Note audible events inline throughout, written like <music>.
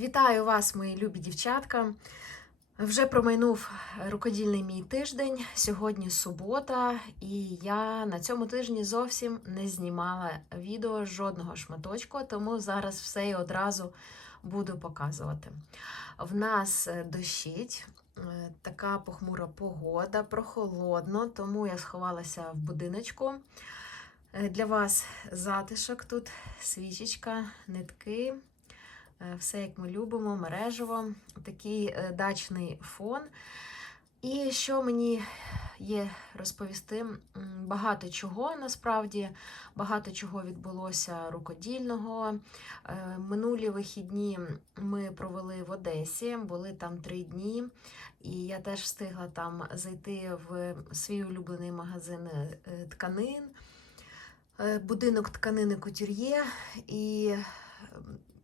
Вітаю вас, мої любі дівчатка. Вже промайнув рукодільний мій тиждень. Сьогодні субота, і я на цьому тижні зовсім не знімала відео жодного шматочку, тому зараз все і одразу буду показувати. В нас е, дощить, е, така похмура погода, прохолодно, тому я сховалася в будиночку. Е, Для вас затишок тут, свічечка, нитки. Е, Все як ми любимо, мережево, такий е, дачний фон. І що мені є розповісти? Багато чого насправді, багато чого відбулося рукодільного. Е, Минулі вихідні ми провели в Одесі, були там три дні, і я теж встигла там зайти в свій улюблений магазин тканин, будинок тканини Кутюр'є. І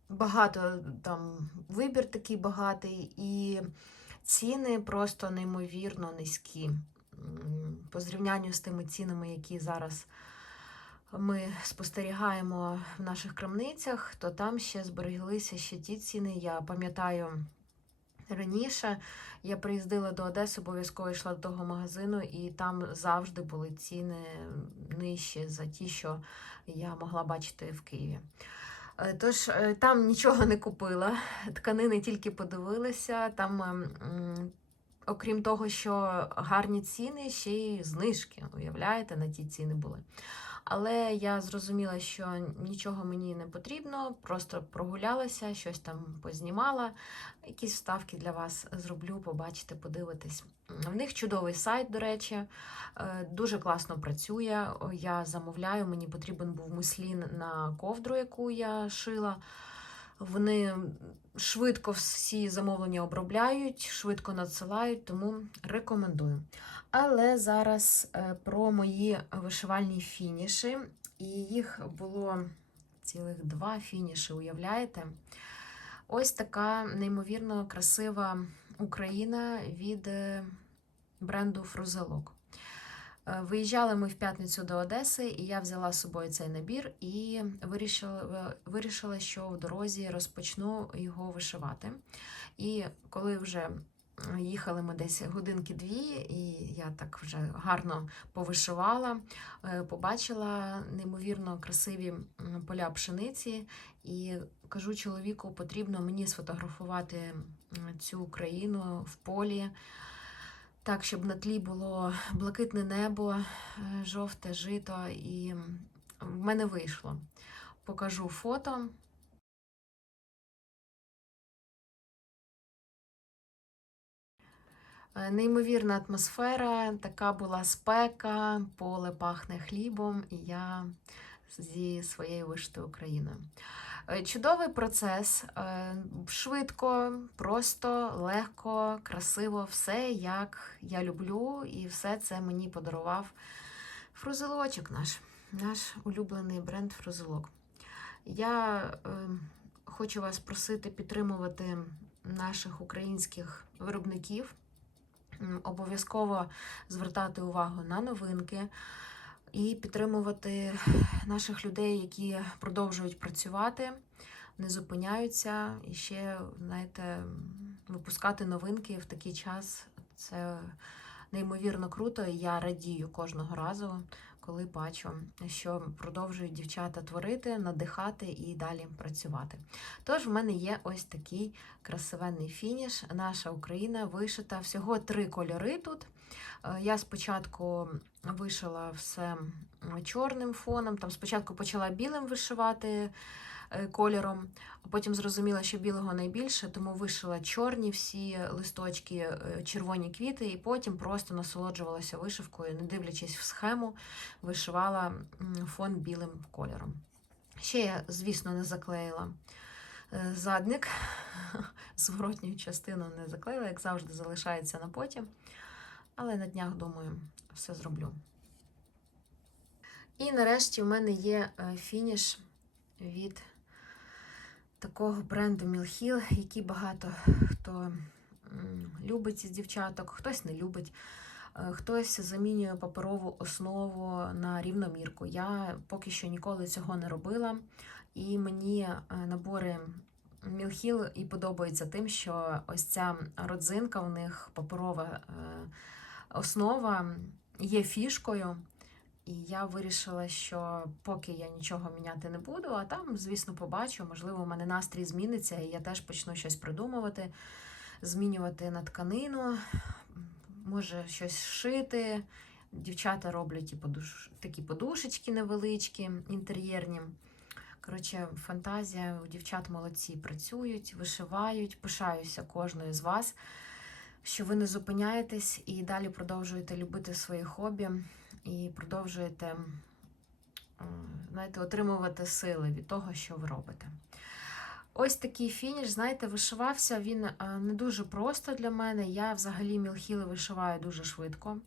багато там вибір такий багатий, і ціни просто неймовірно низькі. По зрівнянню з тими цінами, які зараз ми спостерігаємо в наших крамницях, то там ще збереглися ще ті ціни. Я пам'ятаю. Раніше я приїздила до Одеси, обов'язково йшла до того магазину, і там завжди були ціни нижчі за ті, що я могла бачити в Києві. Е, Тож е, там нічого не купила, <laughs> тканини тільки подивилася. Там, ем, окрім того, що гарні ціни, ще й знижки, уявляєте, на ті ціни були. Але я зрозуміла, що нічого мені не потрібно, просто прогулялася, щось там познімала. Якісь вставки для вас зроблю, побачите, подивитесь. В них чудовий сайт, до речі, е, дуже класно працює. Я замовляю, мені потрібен був муслін на ковдру, яку я шила. Вони швидко всі замовлення обробляють, швидко надсилають, тому рекомендую. Але зараз е, про мої вишивальні фініші. І їх було цілих два фініші, уявляєте? Ось така неймовірно красива Україна від е, бренду Фрузелок. Е, Виїжджали ми в п'ятницю до Одеси, і я взяла з собою цей набір і вирішила, вирішила, що в дорозі розпочну його вишивати. І коли вже їхали ми десь годинки-дві, і я так вже гарно повишивала, е, побачила неймовірно красиві поля пшениці, і кажу чоловіку, потрібно мені сфотографувати цю Україну в полі. Так, щоб на тлі було блакитне небо, е, жовте жито, і в мене вийшло. Покажу фото. Е, Неймовірна атмосфера, така була спека, поле пахне хлібом, і я зі своєю вишитою Україною. Е, Чудовий процес, е, швидко, просто, легко, красиво, все як я люблю, і все це мені подарував фрузелочок наш, наш улюблений бренд Фрузелок. Я е, хочу вас просити підтримувати наших українських виробників. Обов'язково звертати увагу на новинки і підтримувати наших людей, які продовжують працювати, не зупиняються і ще, знаєте, випускати новинки в такий час. Це неймовірно круто, і я радію кожного разу, коли бачу, що продовжують дівчата творити, надихати і далі працювати. Тож в мене є ось такий красивенний фініш. Наша Україна вишита всього три кольори тут. Е, Я спочатку вишила все чорним фоном. Там спочатку почала білим вишивати е, кольором, а потім зрозуміла, що білого найбільше, тому вишила чорні всі листочки, е, червоні квіти, і потім просто насолоджувалася вишивкою, не дивлячись в схему, вишивала фон білим кольором. Ще я, звісно, не заклеїла е, задник, <laughs> зворотню частину не заклеїла, як завжди, залишається на потім. Але на днях, думаю, все зроблю. І нарешті в мене є е, фініш від такого бренду Мілхіл, який багато хто любить із дівчаток, хтось не любить. Е, Хтось замінює паперову основу на рівномірку. Я поки що ніколи цього не робила. І мені е, набори Мілхіл і подобається тим, що ось ця родзинка у них паперова основа є фішкою. І я вирішила, що поки я нічого міняти не буду, а там, звісно, побачу, можливо, у мене настрій зміниться, і я теж почну щось придумувати, змінювати на тканину, може щось шити. Дівчата роблять і подуш... такі подушечки невеличкі, інтер'єрні. Коротше, фантазія у дівчат молодці працюють, вишивають. Пишаюся кожною з вас, що ви не зупиняєтесь і далі продовжуєте любити свої хобі і продовжуєте знаєте, отримувати сили від того, що ви робите. Ось такий фініш, знаєте, вишивався він е, не дуже просто для мене. Я взагалі мілхіли вишиваю дуже швидко.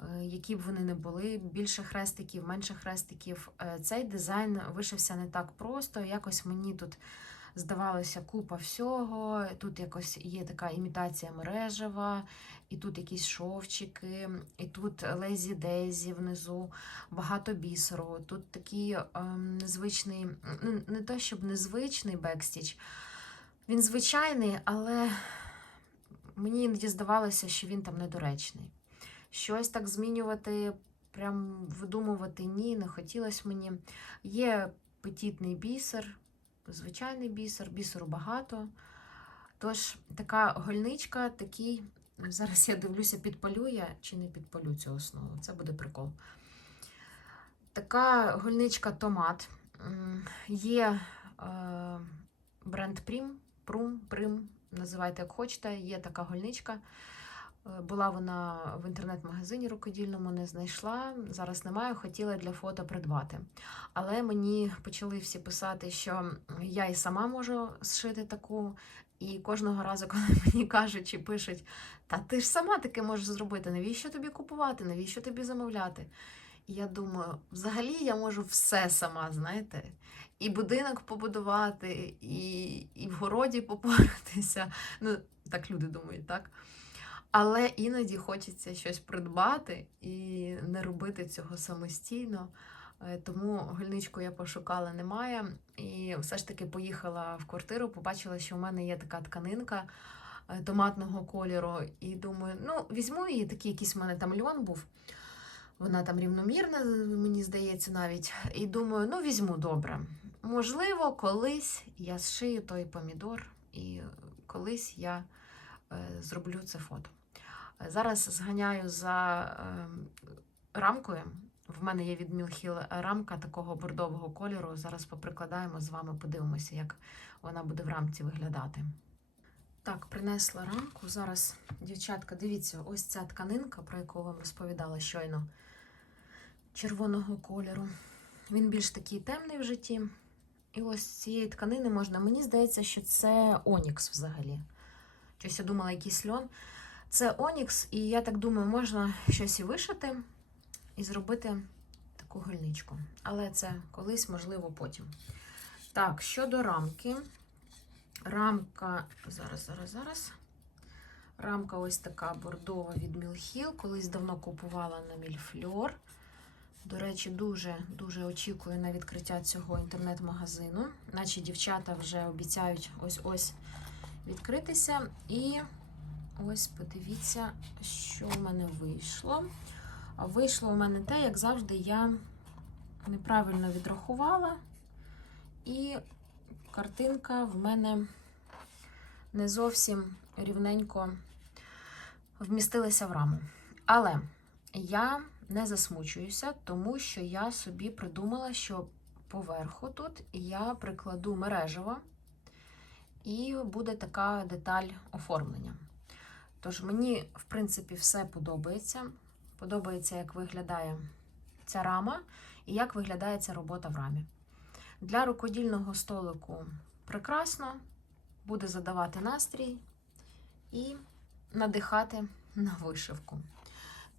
Е, Які б вони не були, більше хрестиків, менше хрестиків. Е, Цей дизайн вишився не так просто. Якось мені тут здавалося купа всього. Тут якось є така імітація мережева, і тут якісь шовчики, і тут лезі дезі внизу, багато бісеру. Тут такий ем, незвичний, ну, не те, щоб незвичний бекстіч. Він звичайний, але мені іноді здавалося, що він там недоречний. Щось так змінювати, прям видумувати ні, не хотілося мені. Є петітний бісер, звичайний бісер, бісеру багато. Тож, така гольничка, такий. Зараз я дивлюся, підпалю я чи не підпалю цю основу. Це буде прикол. Така гольничка томат. Є е, бренд Прім, Прум, Прим, називайте як хочете. Є така гольничка. Була вона в інтернет-магазині рукодільному, не знайшла. Зараз немає, хотіла для фото придбати. Але мені почали всі писати, що я і сама можу зшити таку. І кожного разу, <laughs> коли мені кажуть чи пишуть, та ти ж сама таке можеш зробити, навіщо тобі купувати, навіщо тобі замовляти? Я думаю, взагалі я можу все сама, знаєте, і будинок побудувати, і, і в городі <laughs> попоратися. Ну, так люди думають, так? Але іноді хочеться щось придбати і не робити цього самостійно. Е, Тому гольничку я пошукала, немає. І все ж таки поїхала в квартиру, побачила, що в мене є така тканинка е, томатного кольору. І думаю, ну, візьму її, такий якийсь в мене там льон був. Вона там рівномірна, мені здається, навіть. І думаю, ну візьму добре. Можливо, колись я зшию той помідор, і колись я е, зроблю це фото. Зараз зганяю за е, рамкою. В мене є від Мілхіл рамка такого бордового кольору. Зараз поприкладаємо з вами, подивимося, як вона буде в рамці виглядати. Так, принесла рамку. Зараз, дівчатка, дивіться, ось ця тканинка, про яку вам розповідала щойно, червоного кольору. Він більш такий темний в житті. І ось цієї тканини можна. Мені здається, що це Онікс взагалі. Щось я думала, якийсь льон. Це Онікс, і я так думаю, можна щось і вишити і зробити таку гольничку. Але це колись, можливо, потім. Так, щодо рамки. Рамка, зараз, зараз, зараз. Рамка ось така бордова від Мілхіл. Колись давно купувала на Мільфльор. До речі, дуже-дуже очікую на відкриття цього інтернет-магазину. Наче дівчата вже обіцяють ось-ось відкритися. І ось подивіться, що в мене вийшло. Вийшло у мене те, як завжди, я неправильно відрахувала, і картинка в мене не зовсім рівненько вмістилася в раму. Але я не засмучуюся, тому що я собі придумала, що поверху тут я прикладу мережево, і буде така деталь оформлення. Тож мені, в принципі, все подобається. Подобається, як виглядає ця рама і як виглядає ця робота в рамі. Для рукодільного столику прекрасно, буде задавати настрій і надихати на вишивку.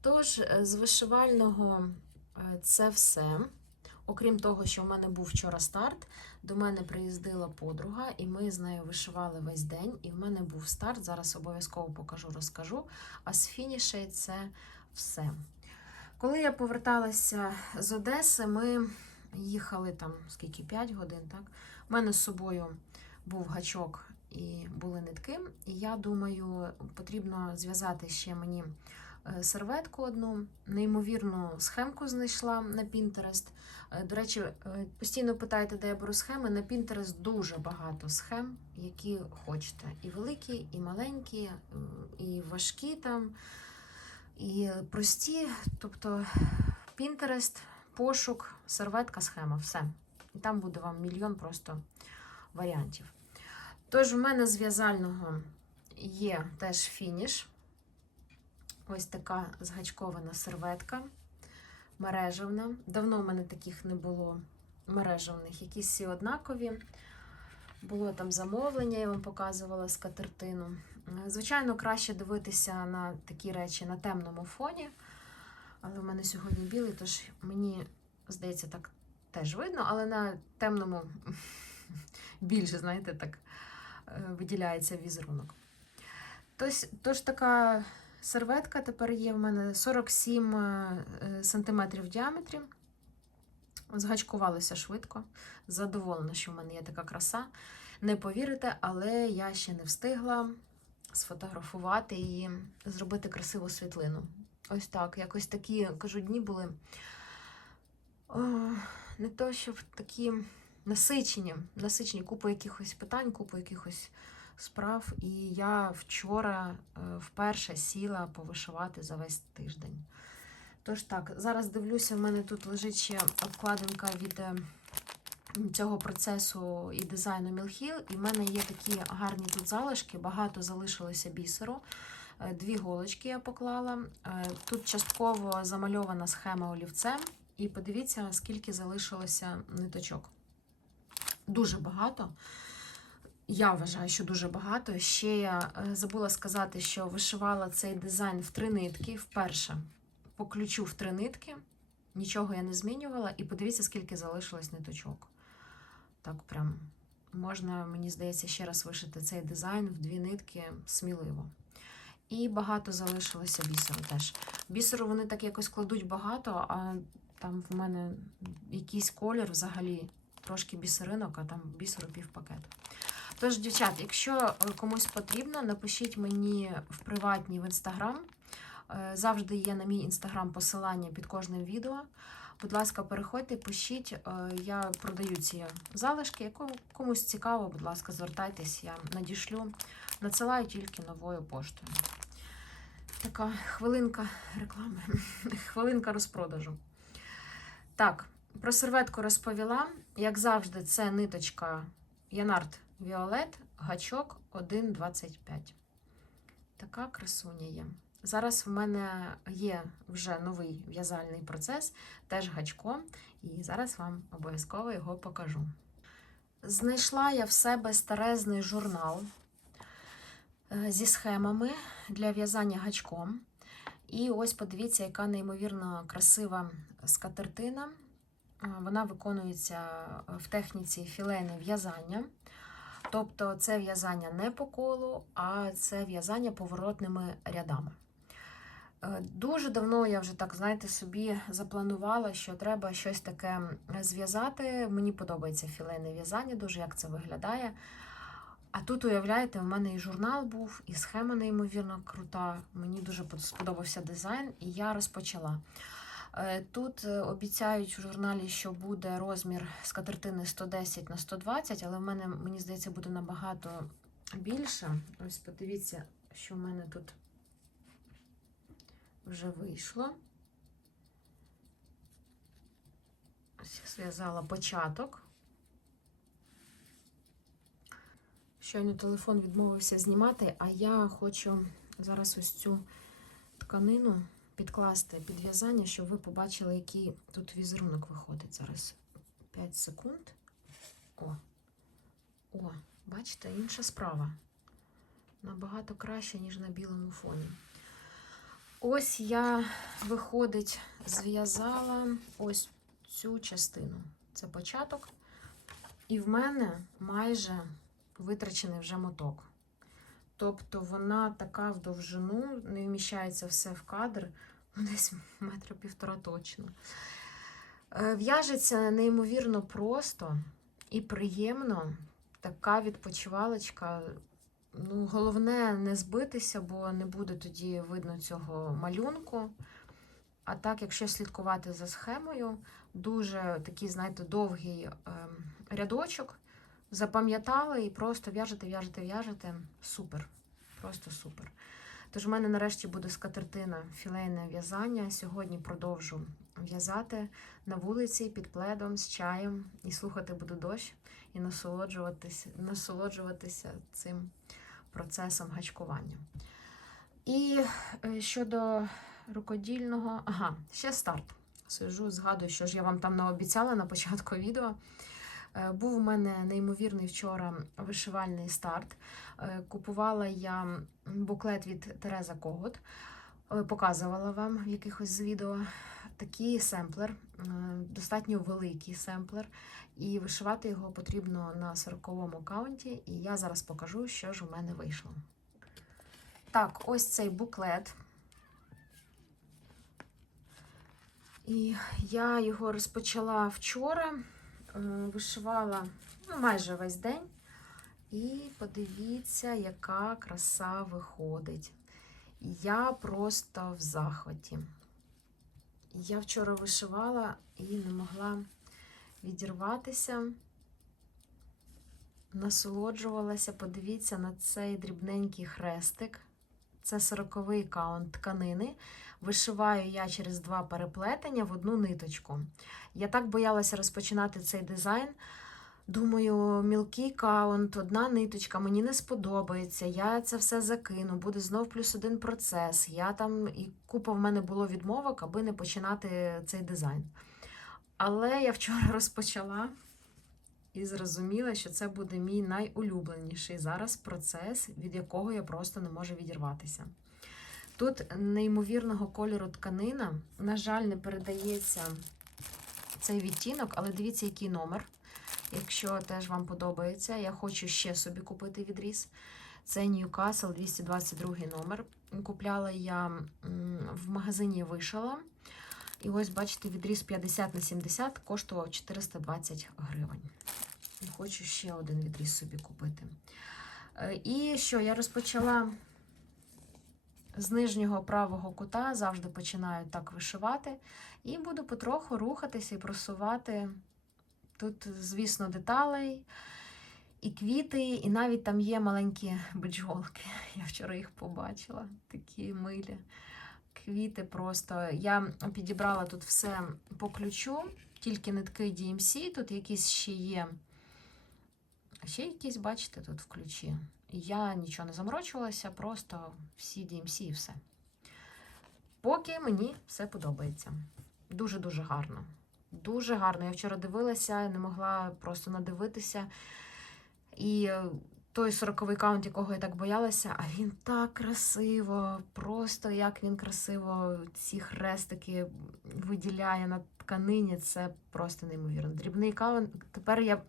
Тож, е, з вишивального е, це все. Окрім того, що в мене був вчора старт, до мене приїздила подруга, і ми з нею вишивали весь день. І в мене був старт. Зараз обов'язково покажу, розкажу. А з фінішей це все. Коли я поверталася з Одеси, ми їхали там скільки 5 годин, так? У мене з собою був гачок і були нитки. І я думаю, потрібно зв'язати ще мені серветку одну, неймовірну схемку знайшла на. Е, До речі, е, постійно питаєте, де я беру схеми. На Pinterest дуже багато схем, які хочете. І великі, і маленькі, е, і важкі там, і прості. Тобто Pinterest, пошук, серветка, схема, все. І там буде вам мільйон просто варіантів. Тож, в мене з в'язального є теж фініш. Ось така згачкована серветка мережевна. Давно в мене таких не було мережевних, якісь всі однакові. Було там замовлення, я вам показувала скатертину. Звичайно, краще дивитися на такі речі на темному фоні. Але в мене сьогодні білий, тож мені здається, так теж видно, але на темному <laughs> більше, знаєте, так е, виділяється візерунок. Тож, тож така серветка тепер є в мене 47 е, е, сантиметрів в діаметрі. Згачкувалася швидко. Задоволена, що в мене є така краса. Не повірите, але я ще не встигла сфотографувати і зробити красиву світлину. Ось так. Якось такі, кажу, дні були. О, не то, щоб такі насичені, насичені купу якихось питань, купу якихось справ. І я вчора е, вперше сіла повишивати за весь тиждень. Тож так, зараз дивлюся, в мене тут лежить ще обкладинка від е, цього процесу і дизайну Мілхіл. І в мене є такі гарні тут залишки, багато залишилося бісеру. Е, Дві голочки я поклала. Тут частково замальована схема олівцем. І подивіться, скільки залишилося ниточок. Дуже багато. Я вважаю, що дуже багато. Ще я е, забула сказати, що вишивала цей дизайн в три нитки вперше. По ключу в три нитки. Нічого я не змінювала. І подивіться, скільки залишилось ниточок. Так, прям можна, мені здається, ще раз вишити цей дизайн в дві нитки сміливо. І багато залишилося бісеру теж. Бісеру вони так якось кладуть багато, а там в мене якийсь колір взагалі трошки бісеринок, а там бісеру півпакету. Тож, дівчат, якщо е, комусь потрібно, напишіть мені в приватній в інстаграм. Е, Завжди є на мій інстаграм посилання під кожним відео. Будь ласка, переходьте, пишіть. Е, Я продаю ці залишки. Комусь цікаво, будь ласка, звертайтесь, я надішлю. Надсилаю тільки новою поштою. Така хвилинка реклами, <laughs> хвилинка розпродажу. Так, про серветку розповіла. Як завжди, це ниточка Янард Віолет, гачок 1,25. Така красуня є. Зараз в мене є вже новий в'язальний процес, теж гачком, і зараз вам обов'язково його покажу. Знайшла я в себе старезний журнал е, зі схемами для в'язання гачком. І ось подивіться, яка неймовірно красива скатертина. Е, Вона виконується в техніці філейне в'язання. Тобто це в'язання не по колу, а це в'язання поворотними рядами. Е, Дуже давно я вже так, знаєте, собі запланувала, що треба щось таке зв'язати. Мені подобається філейне в'язання, дуже як це виглядає. А тут, уявляєте, в мене і журнал був, і схема неймовірно крута. Мені дуже сподобався дизайн, і я розпочала. Е, Тут е, обіцяють в журналі, що буде розмір скатертини 110 на 120, але в мене, мені здається, буде набагато більше. Ось подивіться, що в мене тут вже вийшло. Ось я зв'язала початок. Щойно телефон відмовився знімати, а я хочу зараз ось цю тканину підкласти під в'язання, щоб ви побачили, який тут візерунок виходить. Зараз 5 секунд. О, о, бачите, інша справа. Набагато краще, ніж на білому фоні. Ось я, виходить, зв'язала ось цю частину. Це початок. І в мене майже витрачений вже моток. Тобто вона така в довжину, не вміщається все в кадр, <laughs> десь метра півтора точно. Е, В'яжеться неймовірно просто і приємно. така відпочивалочка. Ну, головне не збитися, бо не буде тоді видно цього малюнку. А так, якщо слідкувати за схемою, дуже такий, знаєте, довгий ем, рядочок, запам'ятали і просто в'яжете, в'яжете, в'яжете. Супер. Просто супер. Тож в мене нарешті буде скатертина філейне в'язання. Сьогодні продовжу в'язати на вулиці під пледом з чаєм і слухати буду дощ і насолоджуватися, насолоджуватися цим процесом гачкування. І е, щодо рукодільного, ага, ще старт. Сижу, згадую, що ж я вам там наобіцяла на початку <laughs> відео. Е, Був у мене неймовірний вчора вишивальний старт. Е, Купувала я буклет від Тереза Когут, Е, показувала вам в якихось з відео. Такий семплер, достатньо великий семплер, і вишивати його потрібно на 40-му каунті. І я зараз покажу, що ж у мене вийшло. Так, ось цей буклет. І я його розпочала вчора, вишивала ну, майже весь день. І подивіться, яка краса виходить. Я просто в захваті. Я вчора вишивала і не могла відірватися, насолоджувалася. Подивіться на цей дрібненький хрестик. Це 40-й каунт тканини. Вишиваю я через два переплетення в одну ниточку. Я так боялася розпочинати цей дизайн. Думаю, мілкий каунт, одна ниточка, мені не сподобається. Я це все закину, буде знов плюс один процес. Я там і купа в мене було відмовок, аби не починати цей дизайн. Але я вчора <laughs> розпочала і зрозуміла, що це буде мій найулюбленіший зараз процес, від якого я просто не можу відірватися. Тут неймовірного кольору тканина, на жаль, не передається цей відтінок, але дивіться, який номер. Якщо теж вам подобається, я хочу ще собі купити відріз. Це Newcastle 222 номер. Купляла я в магазині вишила. І ось, бачите, відріз 50 на 70 коштував 420 гривень. Хочу ще один відріз собі купити. Е, І що, я розпочала з нижнього правого кута, завжди починаю так вишивати. І буду потроху рухатися і просувати. Тут, звісно, деталей, і квіти, і навіть там є маленькі бджолки. <laughs> Я вчора їх побачила, такі милі. Квіти просто. Я підібрала тут все по ключу, тільки нитки DMC, тут якісь ще є. Ще якісь, бачите, тут в ключі. Я нічого не заморочувалася, просто всі DMC і все. Поки мені все подобається. Дуже-дуже гарно. Дуже гарно. Я вчора дивилася, не могла просто надивитися. І е, той 40-й каунт, якого я так боялася, а він так красиво, просто як він красиво ці хрестики виділяє на тканині. Це просто неймовірно. Дрібний каунт. Тепер я.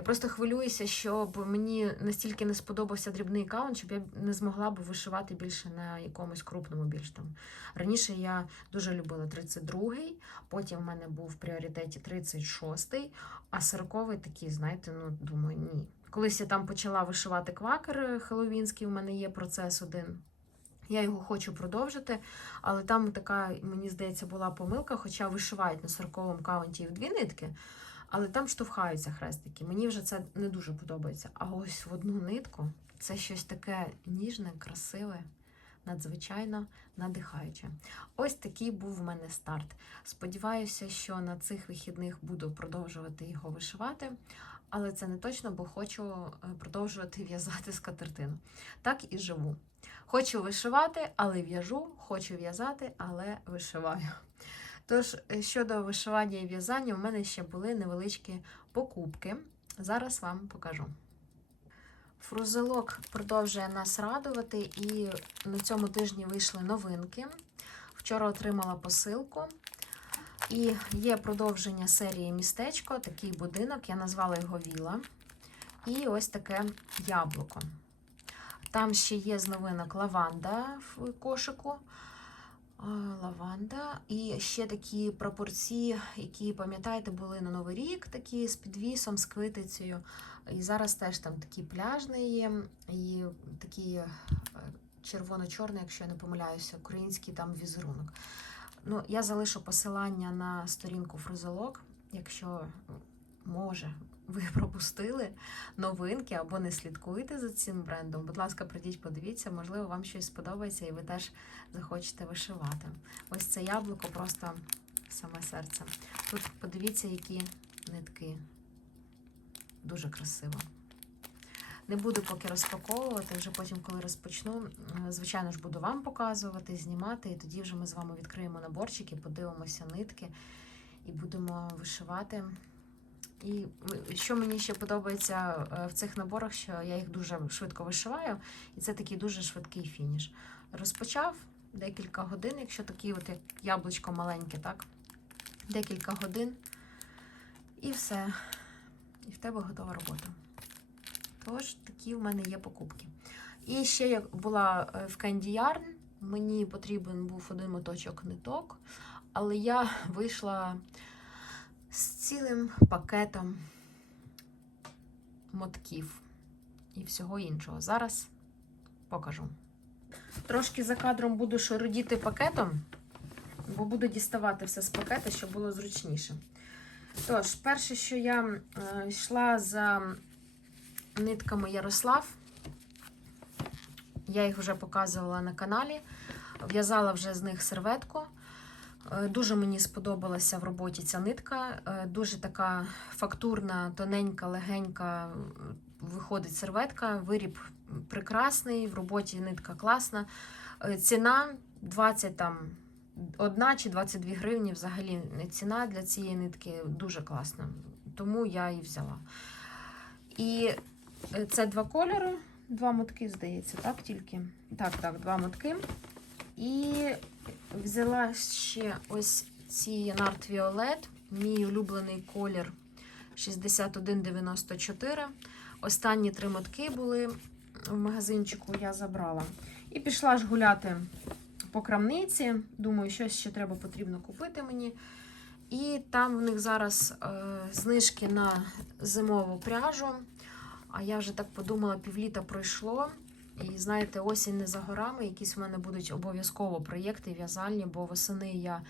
Я просто хвилююся, щоб мені настільки не сподобався дрібний каунт, щоб я не змогла б вишивати більше на якомусь крупному більш там. Раніше я дуже любила 32-й, потім в мене був в пріоритеті 36-й, а 40-й такий, знаєте, ну думаю, ні. Колись я там почала вишивати квакер хеловінський, у мене є процес один. Я його хочу продовжити, але там така, мені здається, була помилка, хоча вишивають на 40-му каунті в дві нитки. Але там штовхаються хрестики. Мені вже це не дуже подобається. А ось в одну нитку це щось таке ніжне, красиве, надзвичайно надихаюче. Ось такий був в мене старт. Сподіваюся, що на цих вихідних буду продовжувати його вишивати. Але це не точно, бо хочу продовжувати <laughs> в'язати скатертину. Так і живу. Хочу вишивати, але в'яжу, хочу в'язати, але вишиваю. Тож, е, щодо вишивання і в'язання, у мене ще були невеличкі покупки. Зараз вам покажу. Фрузелок продовжує нас радувати, і на цьому тижні вийшли новинки. Вчора отримала посилку. І є продовження серії містечко, такий будинок, я назвала його Віла. І ось таке яблуко. Там ще є з новинок лаванда в кошику. Лаванда. І ще такі прапорці, які, пам'ятаєте, були на Новий рік, такі з підвісом, з квитицею. І зараз теж там такі пляжні є, і такі е, червоно-чорний, якщо я не помиляюся, український там візерунок. Ну, я залишу посилання на сторінку фрузолог, якщо може. Ви <laughs> пропустили новинки або не слідкуєте за цим брендом. Будь ласка, прийдіть, подивіться, можливо, вам щось сподобається і ви теж захочете вишивати. Ось це яблуко просто саме серце. Тут подивіться, які нитки. Дуже красиво. Не буду поки розпаковувати, вже потім, коли розпочну, звичайно ж, буду вам показувати, знімати, і тоді вже ми з вами відкриємо наборчики, подивимося нитки і будемо вишивати. І що мені ще подобається е, в цих наборах, що я їх дуже швидко вишиваю, і це такий дуже швидкий фініш. Розпочав декілька годин, якщо такі, от як яблучко маленьке, так? Декілька годин, і все. І в тебе готова робота. Тож, такі в мене є покупки. І ще я була е, в Candy Yarn, мені потрібен був один моточок ниток, але я <laughs> вийшла з цілим пакетом мотків і всього іншого. Зараз покажу. Трошки за кадром буду шородіти пакетом, бо буду діставати все з пакета, щоб було зручніше. Тож, перше, що я е, йшла за нитками Ярослав, я їх вже показувала на каналі, в'язала вже з них серветку. Е, Дуже мені сподобалася в роботі ця нитка. Е, Дуже така фактурна, тоненька, легенька виходить серветка. Виріб прекрасний, в роботі нитка класна. Е, Ціна 20 там. Одна чи 22 гривні взагалі ціна для цієї нитки дуже класна. Тому я її взяла. І це два кольори, два мотки, здається, так тільки. Так, так, два мотки. І взяла ще ось ці Narт Violet, мій улюблений колір 6194. Останні три мотки були в магазинчику, я забрала. І пішла ж гуляти по крамниці. Думаю, щось ще треба потрібно купити мені. І там в них зараз е, знижки на зимову пряжу. А я вже так подумала, півліта пройшло. І знаєте, осінь не за горами. Якісь в мене будуть обов'язково проєкти в'язальні, бо восени я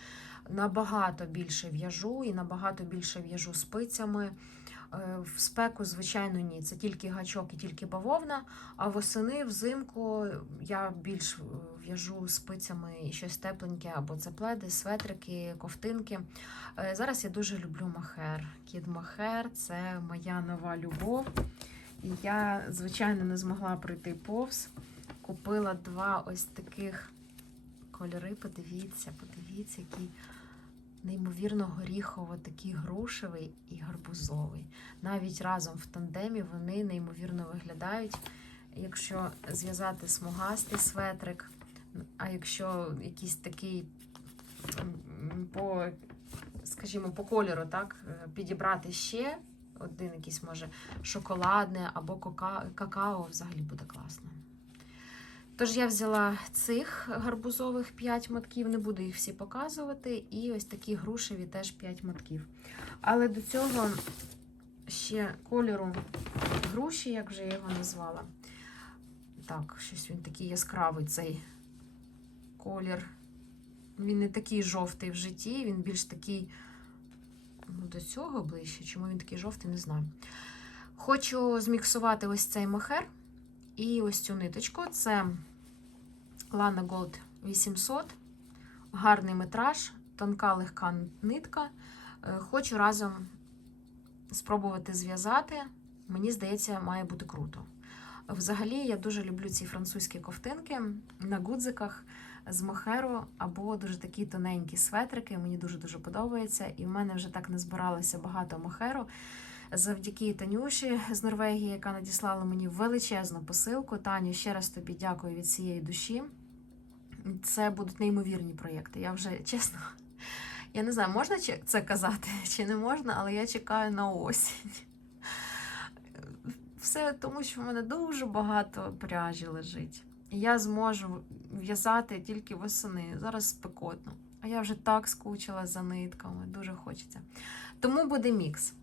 набагато більше в'яжу і набагато більше в'яжу спицями. Е, В спеку, звичайно, ні. Це тільки гачок і тільки бавовна. А восени, взимку я більш е, в'яжу спицями і щось тепленьке, або це пледи, светрики, ковтинки. Е, Зараз я дуже люблю махер. Кід махер це моя нова любов. Я, звичайно, не змогла пройти повз. Купила два ось таких кольори. Подивіться, подивіться, який неймовірно горіхово, такий грушевий і гарбузовий. Навіть разом в тандемі вони неймовірно виглядають. Якщо зв'язати смугастий светрик, а якщо якийсь такий по, скажімо, по кольору, так, е, підібрати ще один якийсь може шоколадне або какао, взагалі буде класно. Тож я взяла цих гарбузових 5 мотків, не буду їх всі показувати, і ось такі грушеві теж 5 мотків. Але до цього ще кольору груші, як вже я його назвала. Так, щось він такий яскравий цей колір. Він не такий жовтий в житті, він більш такий до цього ближче. Чому він такий жовтий, не знаю. Хочу зміксувати ось цей мохер і ось цю ниточку. Це Lana Gold 800, гарний метраж, тонка легка нитка. Е, Хочу разом спробувати зв'язати. Мені здається, має бути круто. Взагалі, я дуже люблю ці французькі ковтинки на гудзиках з мохеру або дуже такі тоненькі светрики. Мені дуже-дуже подобається. І в мене вже так не збиралося багато мохеру. Завдяки Танюші з Норвегії, яка надіслала мені величезну посилку. Таню, ще раз тобі дякую від цієї душі. Це будуть неймовірні проєкти. Я вже чесно, я не знаю, можна це казати чи не можна, але я чекаю на осінь. Все тому, що в мене дуже багато пряжі лежить. Я зможу в'язати тільки восени. Зараз спекотно. А я вже так скучила за нитками, дуже хочеться. Тому буде мікс.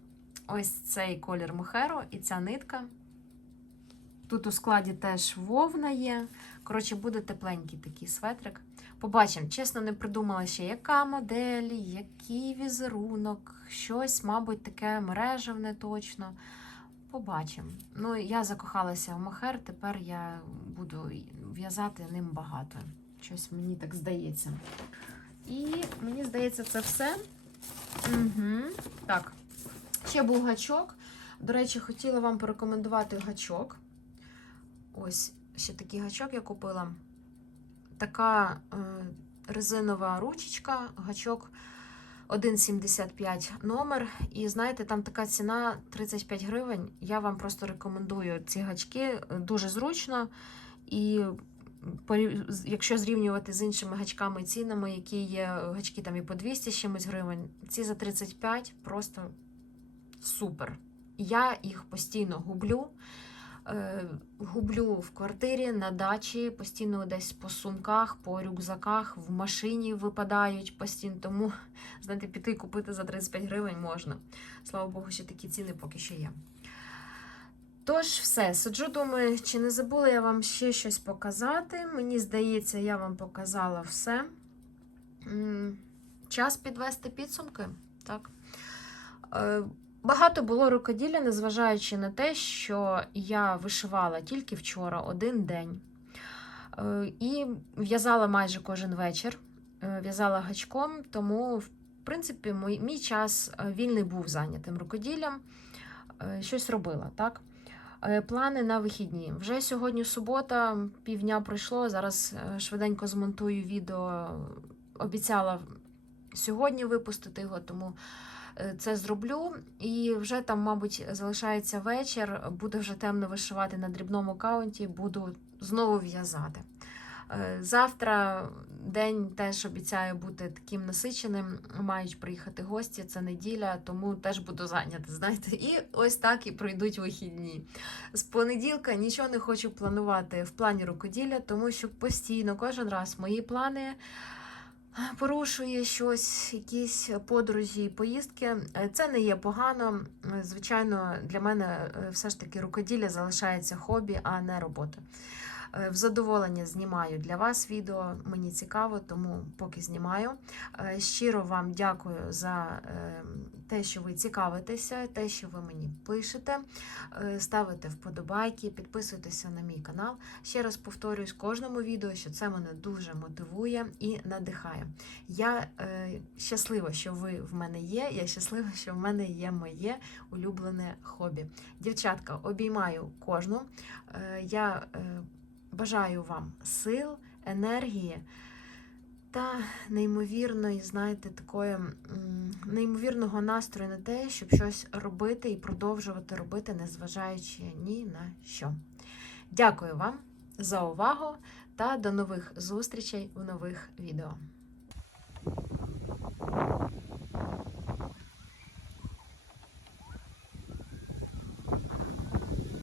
Ось цей колір мохеро і ця нитка. Тут у складі теж вовна є. Коротше, буде тепленький такий светрик. Побачимо. Чесно, не придумала ще, яка модель, який візерунок, щось, мабуть, таке мережевне точно. Побачимо. Ну, я закохалася в мохер, тепер я буду в'язати ним багато. Щось мені так здається. І мені здається, це все. Угу. Так. Ще був гачок. До речі, хотіла вам порекомендувати гачок. Ось ще такий гачок я купила. Така е, резинова ручечка, гачок 1,75 номер. І знаєте, там така ціна 35 гривень. Я вам просто рекомендую ці гачки. Дуже зручно. І якщо зрівнювати з іншими гачками цінами, які є гачки там і по 200 з чимось гривень, ці за 35 просто супер. Я їх постійно гублю. Е, Гублю в квартирі, на дачі, постійно десь по сумках, по рюкзаках, в машині випадають постійно. Тому, знаєте, піти купити за 35 гривень можна. Слава Богу, що такі ціни поки що є. Тож, все, сиджу, думаю, чи не забула я вам ще щось показати. Мені здається, я вам показала все. Час підвести підсумки. Так. Багато було рукоділля, незважаючи на те, що я вишивала тільки вчора, один день. Е, І в'язала майже кожен вечір. Е, В'язала гачком, тому, в принципі, мій, час е, вільний був зайнятим рукоділлям. Щось робила, так? Плани на вихідні. Вже сьогодні субота, півдня пройшло. Зараз швиденько змонтую відео. Обіцяла сьогодні випустити його, тому це зроблю. І вже там, мабуть, залишається вечір. Буде вже темно вишивати на дрібному каунті, буду знову в'язати. Е, Завтра день теж обіцяє бути таким насиченим. Мають приїхати гості, це неділя, тому теж буду зайнята. Знаєте, і ось так і пройдуть вихідні. З понеділка нічого не хочу планувати в плані рукоділля, тому що постійно кожен раз мої плани порушує щось, якісь подорожі поїздки. Е, Це не є погано. Звичайно, для мене е, все ж таки рукоділля залишається хобі, а не робота. Е, В задоволення знімаю для вас відео. Мені цікаво, тому поки знімаю. Е, Щиро вам дякую за е, те, що ви цікавитеся, те, що ви мені пишете, е, ставите вподобайки, підписуйтеся на мій канал. Ще раз повторюсь кожному відео, що це мене дуже мотивує і надихає. Я щаслива, що ви в мене є. Я щаслива, що в мене є моє улюблене хобі. Дівчатка, обіймаю кожну. Я бажаю вам сил, енергії та неймовірної, знаєте, такої неймовірного настрою на те, щоб щось робити і продовжувати робити, незважаючи ні на що. Дякую вам за увагу та до нових зустрічей в нових відео.